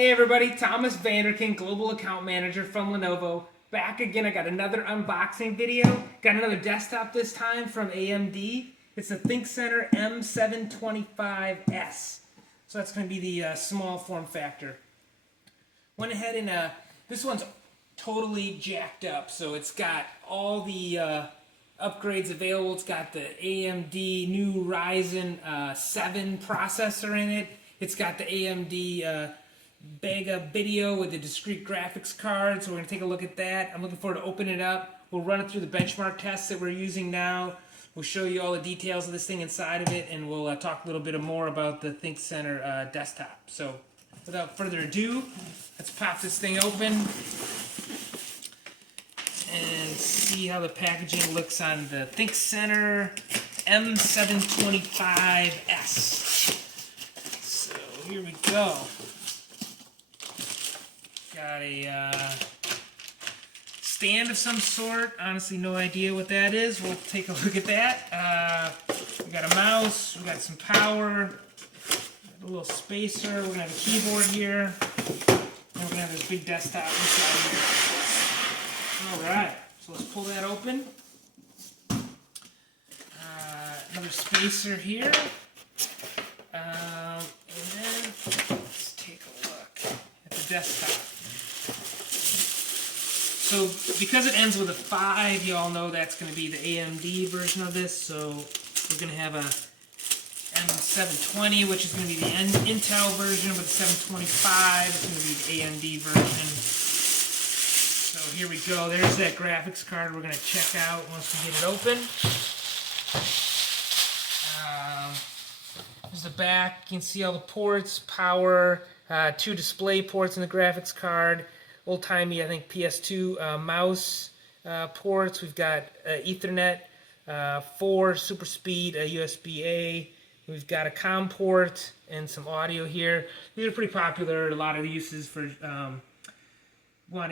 Hey everybody, Thomas Vanderkin, Global Account Manager from Lenovo. Back again, I got another unboxing video. Got another desktop this time from AMD. It's the ThinkCentre M725s. So that's going to be the small form factor. Went ahead and, this one's totally jacked up. So it's got all the upgrades available. It's got the AMD new Ryzen 7 processor in it. It's got the AMD Vega video with the discrete graphics card, so we're going to take a look at that. I'm looking forward to opening it up. We'll run it through the benchmark tests that we're using now. We'll show you all the details of this thing inside of it, and we'll talk a little bit more about the ThinkCentre desktop. So without further ado, let's pop this thing open and see how the packaging looks on the ThinkCentre M725s. So here we go. Got a stand of some sort. Honestly, no idea what that is. We'll take a look at that. We got a mouse. We got some power. A little spacer. We're gonna have a keyboard here. And we're gonna have this big desktop inside here. All right. So let's pull that open. Another spacer here. And then let's take a look at the desktop. So because it ends with a 5, you all know that's going to be the AMD version of this. So we're going to have a M720, which is going to be the Intel version, with the 725. It's going to be the AMD version. So here we go. There's that graphics card we're going to check out once we get it open. There's the back. You can see all the ports, power, 2 display ports in the graphics card. Old-timey, I think, PS2 mouse ports. We've got Ethernet, 4 super speed, USB-A. We've got a COM port and some audio here. These are pretty popular. A lot of uses for like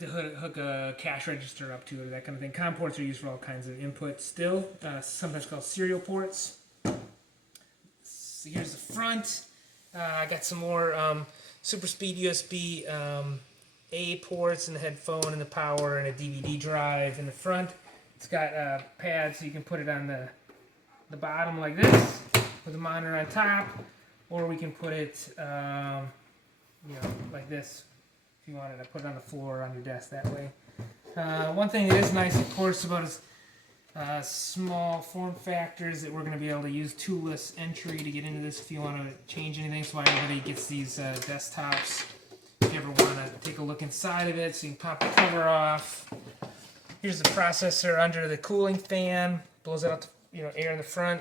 to hook a cash register up to it or that kind of thing. COM ports are used for all kinds of input still, sometimes called serial ports. So here's the front. I got some more super speed USB A ports and the headphone and the power and a DVD drive in the front. It's got pads so you can put it on the bottom like this with the monitor on top, or we can put it like this if you wanted to put it on the floor on your desk that way. One thing that is nice, of course, about is small form factors that we're going to be able to use toolless entry to get into this if you want to change anything. So why everybody gets these desktops. If you ever want to take a look inside of it, so you can pop the cover off. Here's the processor under the cooling fan. Blows out air in the front.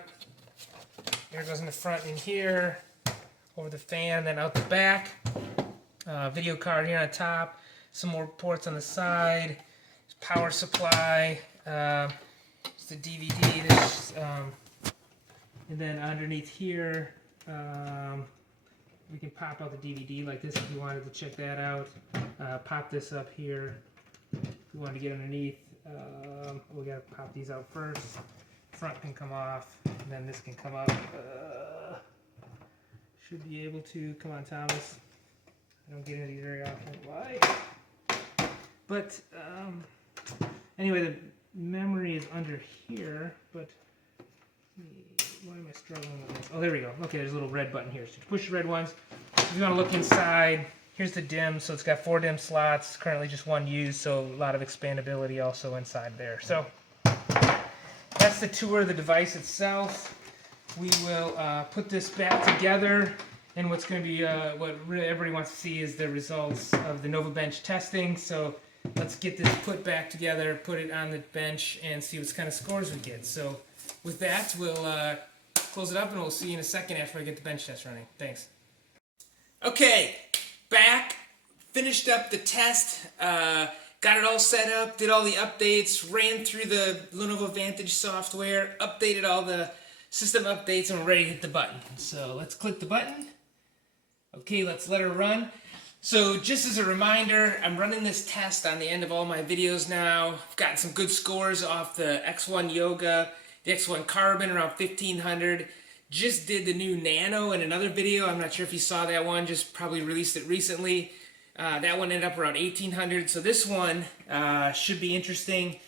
Air goes in the front in here, over the fan, then out the back. Video card here on top. Some more ports on the side. Power supply. The DVD, and then underneath here, we can pop out the DVD like this if you wanted to check that out. Pop this up here if you wanted to get underneath. We gotta pop these out first. Front can come off, and then this can come up. Should be able to. Come on, Thomas. I don't get into these very often. Why? But anyway, the memory is under here, but why am I struggling with this? Oh, there we go. Okay, there's a little red button here. So you push the red ones. If you want to look inside, here's the DIMM. So it's got 4 DIMM slots. Currently just 1 used, so a lot of expandability also inside there. So that's the tour of the device itself. We will put this back together, and what's going to be what really everybody wants to see is the results of the NovaBench testing. So let's get this put back together, put it on the bench, and see what kind of scores we get. So with that, we'll close it up, and we'll see you in a second after I get the bench test running. Thanks. Okay, back, finished up the test, got it all set up, did all the updates, ran through the Lenovo Vantage software, updated all the system updates, and we're ready to hit the button. So let's click the button. Okay, let's let her run. So just as a reminder, I'm running this test on the end of all my videos now. I've gotten some good scores off the X1 Yoga, the X1 Carbon around 1500, just did the new Nano in another video. I'm not sure if you saw that one, just probably released it recently. That one ended up around 1800. So this one should be interesting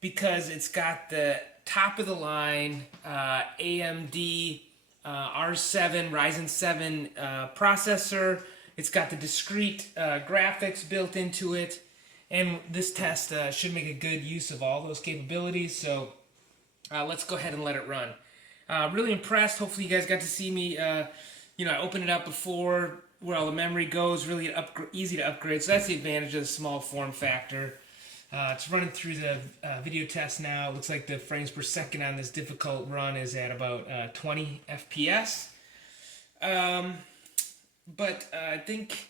because it's got the top of the line AMD R7 Ryzen 7 processor. It's got the discrete graphics built into it, and this test should make a good use of all those capabilities. So let's go ahead and let it run. Really impressed. Hopefully you guys got to see me. I opened it up before where all the memory goes. Really easy to upgrade. So that's the advantage of the small form factor. It's running through the video test now. It looks like the frames per second on this difficult run is at about 20 FPS. But I think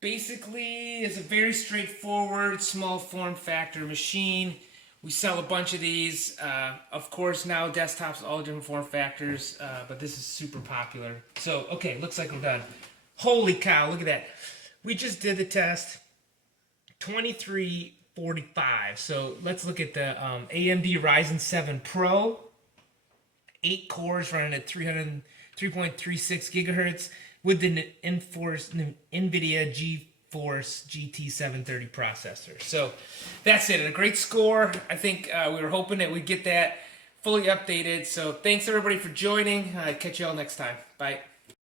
basically it's a very straightforward small form factor machine. We sell a bunch of these. Of course, now desktops, all different form factors, but this is super popular. So, okay, looks like we're done. Holy cow, look at that. We just did the test. 2345. So let's look at the AMD Ryzen 7 Pro. 8 cores running at 3.36 gigahertz with the NVIDIA GeForce GT 730 processor. So that's it. A great score. I think we were hoping that we'd get that fully updated. So thanks everybody for joining. Catch you all next time. Bye.